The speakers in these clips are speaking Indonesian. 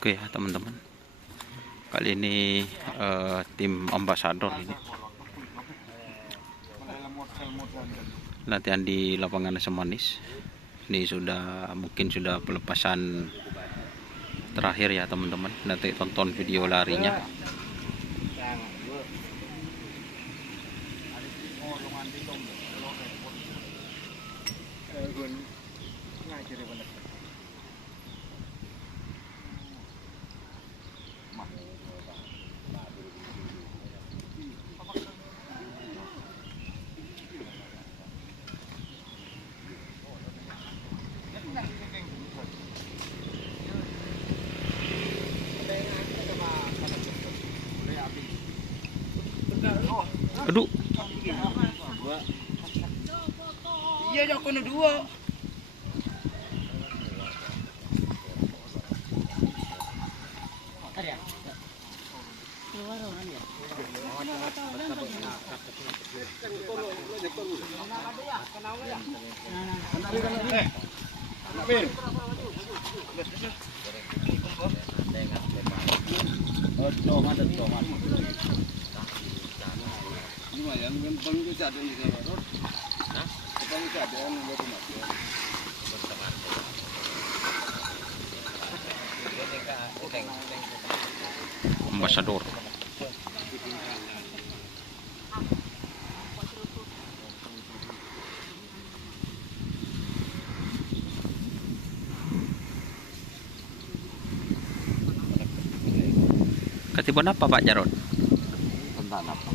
Oke ya teman-teman, kali ini tim ambasador ini latihan di lapangan Semanis. Ini mungkin sudah pelepasan terakhir ya teman-teman. Nanti tonton video larinya. Aduh. Iya, jauh kono dua. Lumayan kan pengkejadian di sana. Hah? Pengkejadian buat Ambasador. Ketiban apa Pak Jarod? tentang apa?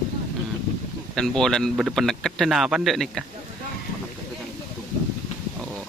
Dan bolan berdepan-dekat dan apa ndek nikah? Oh.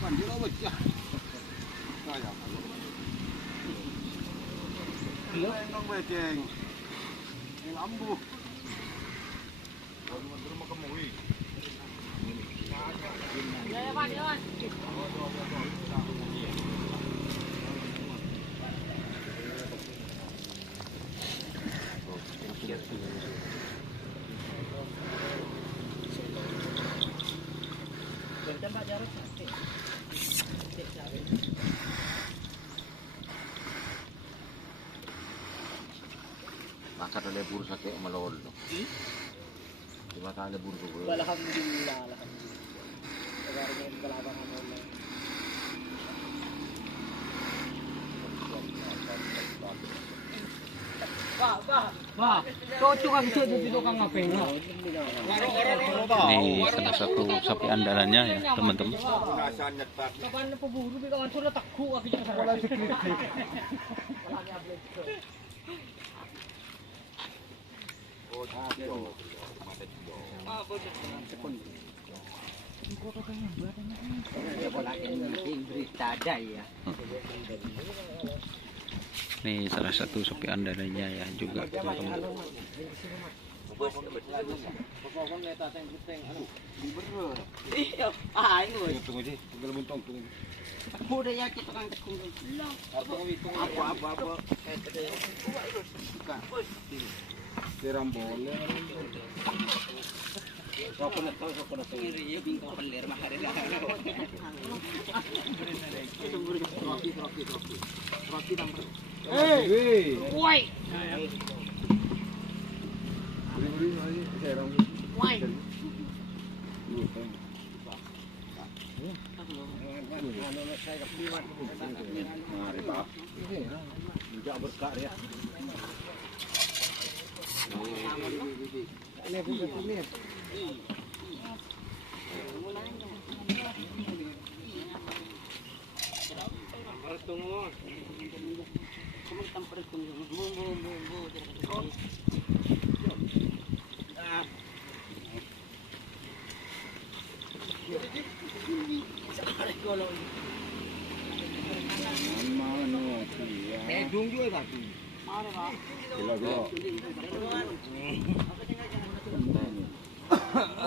Bandin apa ya? Kayak iya, nong beceng. Ini lambu. Ya, Pak, ya, Pak. Maka ada buru sakit melol. Cuma ada buru gue. Alhamdulillah, alhamdulillah. Kabarnya di lapangan online. Pak, cocok kan bisa jadi tukang ngapain? Ini salah satu sapi andalannya ya teman-teman. Kapan pemburu kawan sudah takut aku jangan Ini salah satu sapi andalannya ya juga teman-teman.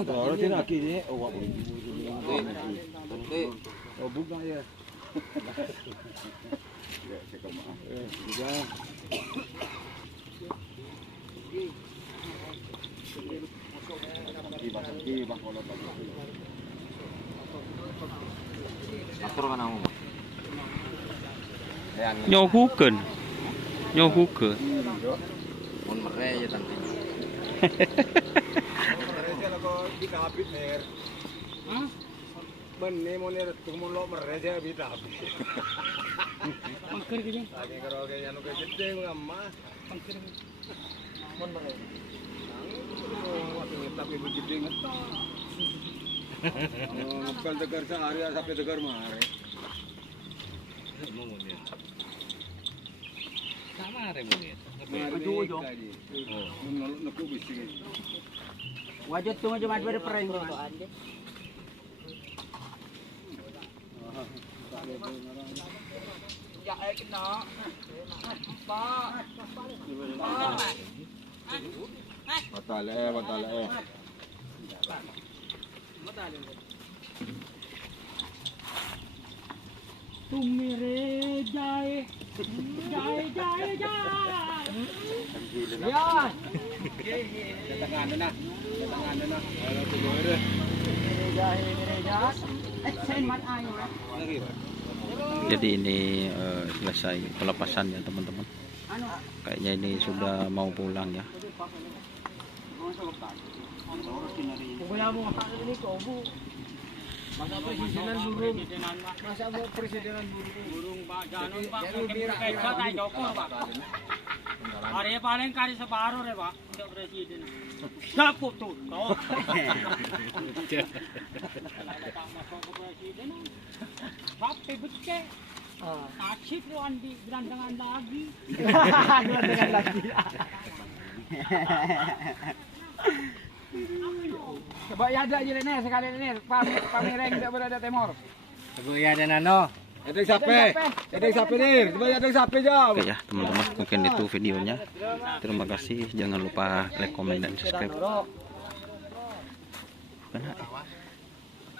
Kalau dia nak kini, awak boleh. Oh bukan ya. Atur kan kamu. Nyohukeun. Nyohukeun. Mun mere ya tante. Benne moner tumun lo merja bita habis. Pangker gini. Lagi kalau kayak anu kayak gede ngamma. Pangker. Mun mere. Waktu tapi begede ngetok. Bukan tegar sehari sampai tegar mare. Mau moner. Sama are moner. Maju tadi. Menolak neku bising. Wajud tuh cuma ada pereng gitu aja. Ya kena. Pak. Batale, batale. Tumire jae. Jae jae jae. Ya. Tangan na. Tangan na. Ayo tuloy re. Jae jae. Sen mat ayo lah. Jadi ini selesai pelepasan ya teman-teman. Kayaknya ini sudah mau pulang ya. Masa presidenan burung. Masa mau presidenan burung Pak Janon Pak. Kaisa tay dokor Pak. Are paling kari separuh re Pak untuk presiden. Siapa tuh? Pak masuk ke presiden. Sampai becek. Asik lu andi gerandangan lagi. Gerandangan lagi. Coba ya ada aja nih sekali ini pamireng tidak berada temor. Coba ya ada nano. Ada sapi nih. Coba ada sapi jauh. Oke ya teman-teman, mungkin itu videonya. Terima kasih, jangan lupa like, komen, dan subscribe.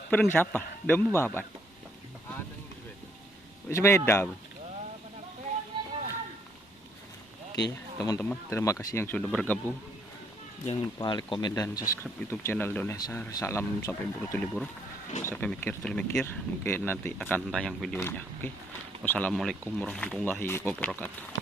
Pereng siapa? Demu babat. Sepeda. Oke teman-teman, terima kasih yang sudah bergabung. Jangan lupa like, komen, dan subscribe YouTube channel Donesa. Salam sampai buru tuli buru, sampai mikir tuli mikir. Mungkin nanti akan tayang videonya. Oke, wassalamualaikum warahmatullahi wabarakatuh.